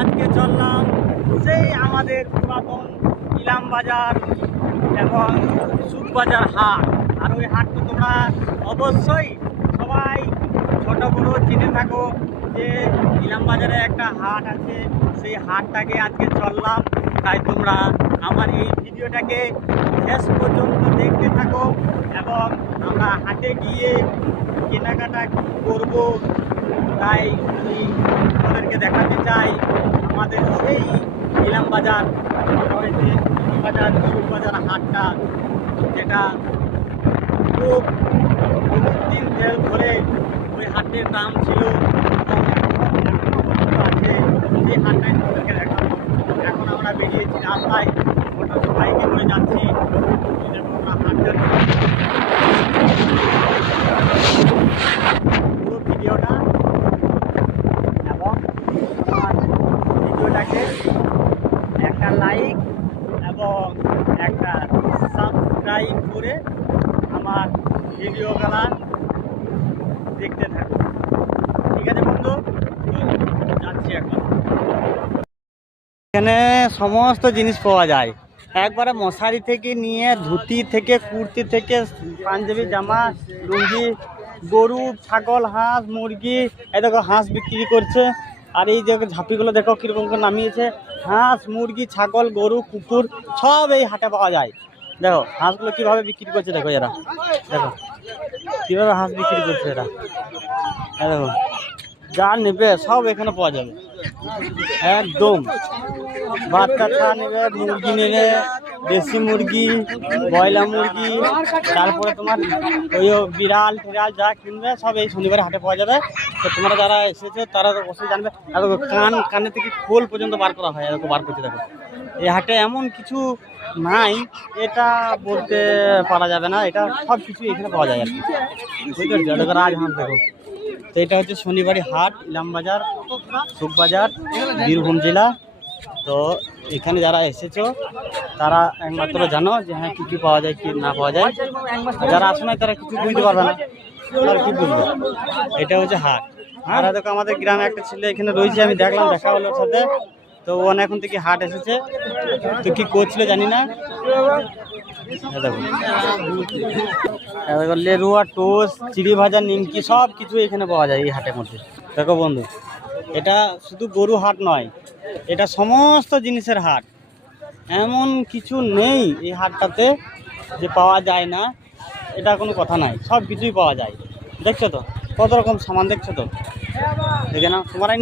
আজকে চললাম সেই আমাদের পুরাতন ইলাম বাজার এবং সুখবাজার হাট। আর ওই হাট তো তোমরা অবশ্যই সবাই ছোট বড় চিনে থাকো যে ইলাম বাজারে একটা হাট আছে, সেই হাটটাকে আজকে চললাম। তাই তোমরা আমার এই ভিডিওটাকে শেষ পর্যন্ত দেখতে থাকো এবং আমরা হাটে গিয়ে কেনাকাটা করব। তাই আমি তোমাদেরকে দেখাতে চাই আমাদের সেই ইলাম বাজার বাজার সুখবাজার হাটটা, যেটা খুব বহুত দিন ধরে ওই হাটের নাম ছিল আছে। সেই হাটটাই তোমাদেরকে দেখাবো। এখন আমরা বেরিয়েছি রাস্তায়, মোটর বাইকে করে যাচ্ছি। হাটটা পুরো ভিডিওটা এবং আমার ভিডিওটাকে একটা লাইক এবং একটা সাবস্ক্রাইব করে আমার ভিডিওগুলা দেখতে থাকো। ঠিক আছে বন্ধু, যাচ্ছি এখন। এখানে সমস্ত জিনিস পাওয়া যায়, একবারে মশারি থেকে নিয়ে ধুতি থেকে কুর্তি থেকে পাঞ্জাবি জামা লুঙ্গি, গরু ছাগল হাঁস মুরগি। এই দেখো হাঁস বিক্রি করছে। আর এই যে ঝাঁপিগুলো দেখো কীরকম করে নামিয়েছে। হাঁস মুরগি ছাগল গরু কুকুর সব এই হাটে পাওয়া যায়। দেখো হাঁসগুলো কীভাবে বিক্রি করছে, দেখো এরা, দেখো কীভাবে হাঁস বিক্রি করছে এরা। দেখো যা নেবে সব এখানে পাওয়া যাবে একদম। বাচ্চা ছা নেবে, মুরগি নেবে, দেশি মুরগি, ব্রয়লার মুরগি, তারপরে তোমার ওই বিড়াল টিড়াল যা কিনবে সব এই শনিবার হাটে পাওয়া যাবে। তো তোমরা যারা এসেছো তারা অবশ্যই জানবে। আর কানে থেকে খোল পর্যন্ত বার করা হয়, এরকম বার করতে দেখো। এই হাটে এমন কিছু নাই এটা বলতে পারা যাবে না, এটা সব কিছু এখানে পাওয়া যায় আর কি। বুঝতে পারছো? দেখো রাজহাঁস দেখো। তো এটা হচ্ছে শনিবারই হাট, ইলাম বাজার সুখবাজার, বীরভূম জেলা। তো এখানে যারা এসেছো তারা একমাত্র জানো যে হ্যাঁ কী কী পাওয়া যায় কী না পাওয়া যায়। যারা আসে না তারা কিছু বুঝতে পারবে না, তারা কী বুঝবে। এটা হচ্ছে হাট। আর দেখো আমাদের গ্রামে একটা ছেলে এখানে রয়েছে, আমি দেখলাম, দেখা হলো ওর সাথে। তো ও এখন থেকে হাট এসেছে, তো কী করছিল জানি না। দেখো লেরুয়া টোস্ট চিড়ি ভাজা নিমকি সব কিছু এখানে পাওয়া যায় এই হাটের মধ্যে। দেখো বন্ধু, এটা শুধু গরু হাট নয়, এটা সমস্ত জিনিসের হাট। এমন কিছু নেই এই হাটটাতে যে পাওয়া যায় না, এটা কোনো কথা নাই, সব কিছুই পাওয়া যায়। দেখছো তো কত রকম সামান, দেখছো তো, দেখে না তোমরাই।